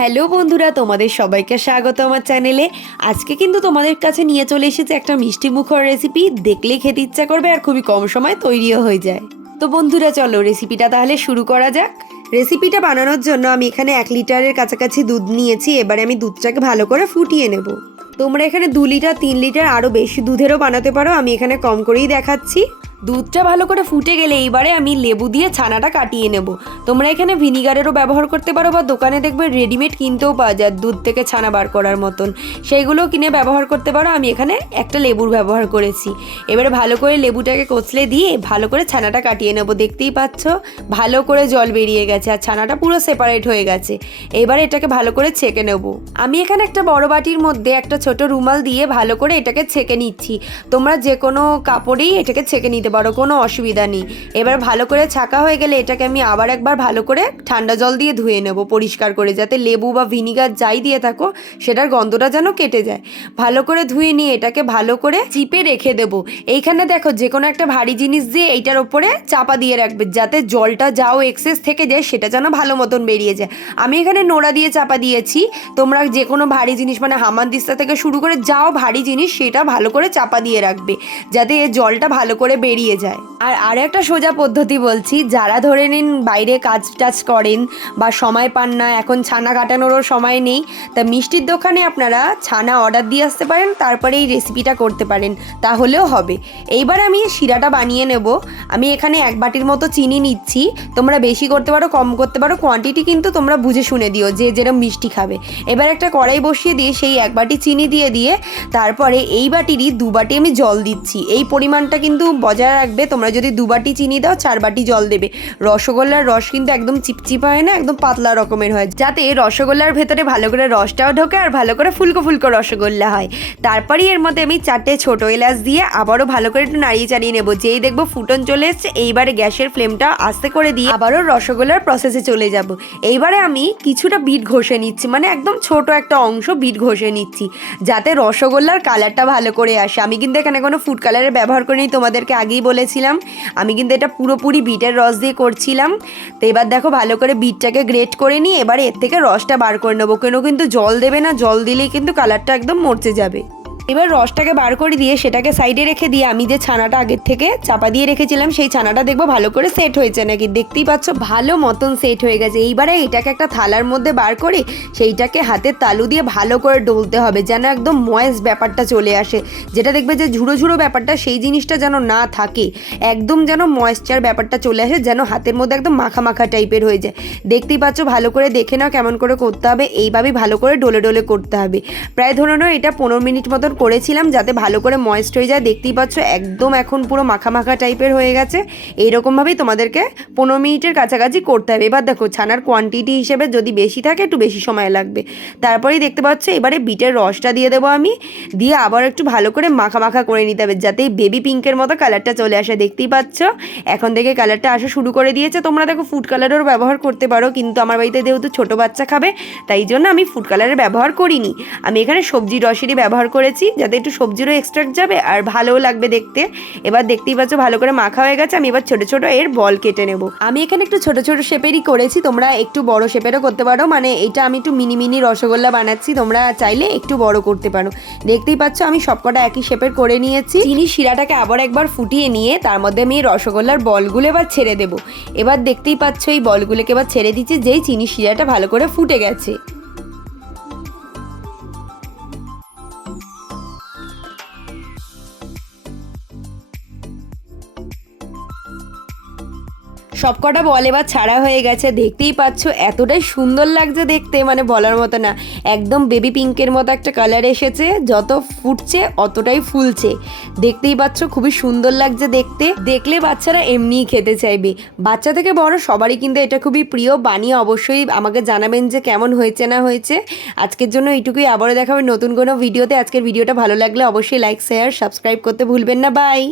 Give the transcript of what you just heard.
Hello বন্ধুরা, তোমাদের সবাইকে স্বাগত আমার চ্যানেলে। আজকে কিন্তু তোমাদের কাছে নিয়ে চলে এসেছে একটা মিষ্টি মুখর রেসিপি দেখলেই খেতে ইচ্ছা করবে আর খুবই কম সময় তৈরিও হয়ে যায়। তো বন্ধুরা, চলো রেসিপিটা তাহলে শুরু করা যাক। রেসিপিটা বানানোর জন্য আমি এখানে এক লিটারের কাছাকাছি দুধ নিয়েছি। এবারে আমি দুধটাকে ভালো করে ফুটিয়ে নেব। তোমরা এখানে দু লিটার, তিন লিটার আরও বেশি দুধেরও বানাতে পারো। আমি এখানে কম করেই দেখাচ্ছি। দুধটা ভালো করে ফুটে গেলে এইবারে আমি লেবু দিয়ে ছানাটা কাটিয়ে নেব। তোমরা এখানে ভিনিগারেরও ব্যবহার করতে পারো বা দোকানে দেখবে রেডিমেড কিনতেও পাওয়া যায় দুধ থেকে ছানা বার করার মতন। সেইগুলো কিনে ব্যবহার করতে পারো। আমি এখানে একটা লেবুর ব্যবহার করেছি। এবারে ভালো করে লেবুটাকে কচলে দিয়ে ভালো করে ছানাটা কাটিয়ে নেব। দেখতেই পাচ্ছ, ভালো করে জল বেরিয়ে গেছে আর ছানাটা পুরো সেপারেট হয়ে গেছে। এবারে এটাকে ভালো করে ছেঁকে নেব। আমি এখানে একটা বড় বাটির মধ্যে একটা ছোট রুমাল দিয়ে ভালো করে এটাকে ছেঁকে নিচ্ছি। তোমরা যে কোনো কাপড়েই এটাকে ছেঁকে নিতে পারো, কোনো অসুবিধা নেই। এবার ভালো করে ছাকা হয়ে গেলে এটাকে আমি আবার একবার ভালো করে ঠান্ডা জল দিয়ে ধুয়ে নেব পরিষ্কার করে, যাতে লেবু বা ভিনিগার যাই দিয়ে থাকো, সেটার গন্ধটা যেন কেটে যায়। ভালো করে ধুয়ে নিয়ে এটাকে ভালো করে চিপে রেখে দেব। এইখানে দেখো যে কোনো একটা ভারী জিনিস দিয়ে এইটার ওপরে চাপা দিয়ে রাখবে, যাতে জলটা যাও এক্সেস থেকে যায়, সেটা যেন ভালো মতন বেরিয়ে যায়। আমি এখানে নোড়া দিয়ে চাপা দিয়েছি। তোমরা যে কোনো ভারী জিনিস মানে হামান দিস্তা থেকে শুরু করে যাও ভারী জিনিস, সেটা ভালো করে চাপা দিয়ে রাখবে, যাতে এর জলটা ভালো করে বেরিয়ে যায়। আর আর একটা সোজা পদ্ধতি বলছি, যারা ধরে নিন বাইরে কাজ টাজ করেন বা সময় পান না, এখন ছানা কাটানোরও সময় নেই, তা মিষ্টির দোকানে আপনারা ছানা অর্ডার দিয়ে আসতে পারেন, তারপরে এই রেসিপিটা করতে পারেন, তাহলেও হবে। এইবার আমি শিরাটা বানিয়ে নেব। আমি এখানে এক বাটির মতো চিনি নিচ্ছি। তোমরা বেশি করতে পারো, কম করতে পারো কোয়ান্টিটি কিন্তু তোমরা বুঝে শুনে দিও যে যেরকম মিষ্টি খাবে। এবার একটা কড়াই বসিয়ে দিয়ে সেই এক বাটি চিনি দিয়ে দিয়ে, তারপরে এই বাটিরই দু বাটি আমি জল দিচ্ছি। এই পরিমাণটা কিন্তু বজায় রাখবে, তোমরা যদি দু বাটি চিনি দাও, চার বাটি জল দেবে। রসগোল্লার রস কিন্তু একদম চিপচিপা হয় না, একদম পাতলা রকমের হয়। যাতে রসগোল্লার ভেতরে ভালো করে রসটাও ঢোকে আর ভালো করে ফুলকো ফুলকো রসগোল্লা হয়। তারপরেই এর মধ্যে আমি চারটে ছোটো এলাচ দিয়ে আবারও ভালো করে একটু নাড়িয়ে চাড়িয়ে নেব। যেই দেখব ফুটন চলে এসছে, এইবারে গ্যাসের ফ্লেমটা আস্তে করে দিয়ে আবারও রসগোল্লার প্রসেসে চলে যাব। এইবারে আমি কিছুটা বিট ঘষে নিচ্ছি মানে একদম ছোট একটা অংশ বিট ঘষে নিচ্ছি, যাতে রসগোল্লার কালারটা ভালো করে আসে। আমি কিন্তু এখানে কোনো ফুড কালারের ব্যবহার করিনি, তোমাদেরকে আগেই বলেছিলাম, আমি কিন্তু এটা পুরোপুরি বিটের রস দিয়ে করছিলাম। তো এবার দেখো ভালো করে বিটটাকে গ্রেট করে নিয়ে এবার এর থেকে রসটা বার করে নেব। কেন কিন্তু জল দেবে না, জল দিলেই কিন্তু কালারটা একদম মরচে যাবে। এবার রসটাকে বার করে দিয়ে সেটাকে সাইডে রেখে দিয়ে আমি যে ছানাটা আগের থেকে চাপা দিয়ে রেখেছিলাম, সেই ছানাটা দেখব ভালো করে সেট হয়েছে নাকি? দেখতেই পাচ্ছ ভালো মতন সেট হয়ে গেছে। এইবারে এটাকে একটা থালার মধ্যে বার করে, সেইটাকে হাতের তালু দিয়ে ভালো করে ডলতে হবে যেন একদম ময়েস ব্যাপারটা চলে আসে। যেটা দেখবে যে ঝুড়ো ঝুড়ো ব্যাপারটা, সেই জিনিসটা যেন না থাকে। একদম যেন ময়েশ্চার ব্যাপারটা চলে আসে, যেন হাতের মধ্যে একদম মাখা মাখা টাইপের হয়ে যায়। দেখতেই পাচ্ছ ভালো করে দেখে নাও কেমন করে করতে হবে। এইভাবেই ভালো করে ডলে ডলে করতে হবে। প্রায় ধরে নাও এটা পনেরো মিনিট মতন করেছিলাম যাতে ভালো করে ময়েস্ট হয়ে যায় দেখতেই পাচ্ছ, একদম এখন পুরো মাখা মাখা টাইপের হয়ে গেছে। এইরকমভাবেই তোমাদেরকে পনেরো মিনিটের কাছাকাছি করতে হবে। এবার দেখো, ছানার কোয়ান্টিটি হিসেবে যদি বেশি থাকে, একটু বেশি সময় লাগবে। তারপরেই দেখতে পাচ্ছ, এবারে বিটের রসটা দিয়ে দেবো আমি। দিয়ে আবার একটু ভালো করে মাখা মাখা করে নিতে হবে, যাতে বেবি পিঙ্কের মতো কালারটা চলে আসে। দেখতেই পাচ্ছ, এখন থেকে কালারটা আসা শুরু করে দিয়েছে। তোমরা দেখো ফুড কালারেরও ব্যবহার করতে পারো, কিন্তু আমার বাড়িতে যেহেতু ছোটো বাচ্চা খাবে, তাই জন্য আমি ফুড কালারের ব্যবহার করিনি। আমি এখানে সবজি রসেরই ব্যবহার করেছি। যাতে একটু সবজিরও এক্সট্রাক্ট যাবে আর ভালোও লাগবে দেখতে। এবার দেখতেই পাচ্ছ ভালো করে মাখা হয়ে গেছে, আমি এবার ছোট ছোট এর বল কেটে নেব। আমি এখানে একটু ছোট ছোট শেপেরই করেছি, তোমরা একটু বড় শেপেরও করতে পারো মানে এটা আমি একটু মিনি মিনি রসগোল্লা বানাচ্ছি, তোমরা চাইলে একটু বড় করতে পারো। দেখতেই পাচ্ছ আমি সবকটা একই শেপের করে নিয়েছি। চিনি শিরাটাকে আবার একবার ফুটিয়ে নিয়ে তার মধ্যে আমি রসগোল্লার বলগুলো এবার ছেড়ে দেবো। এবার দেখতেই পাচ্ছ এই বলগুলোকে এবার ছেড়ে দিচ্ছি, যেই চিনি শিরাটা ভালো করে ফুটে গেছে। সবকটা বল এবার ছাড়া হয়ে গেছে। দেখতেই পাচ্ছ, এতটাই সুন্দর লাগছে দেখতে মানে বলার মতো না। একদম বেবি পিঙ্কের মতো একটা কালার এসেছে, যত ফুটছে অতটাই ফুলছে। দেখতেই পাচ্ছ, খুবই সুন্দর লাগছে দেখতে। দেখলে বাচ্চারা এমনিই খেতে চাইবে। বাচ্চা থেকে বড় সবারই কিন্তু এটা খুবই প্রিয়। বানিয়ে অবশ্যই আমাকে জানাবেন যে কেমন হয়েছে না হয়েছে। আজকের জন্য এইটুকুই, আবারও দেখাবে নতুন কোনো ভিডিওতে আজকের ভিডিওটা ভালো লাগলে অবশ্যই লাইক শেয়ার সাবস্ক্রাইব করতে ভুলবেন না। বাই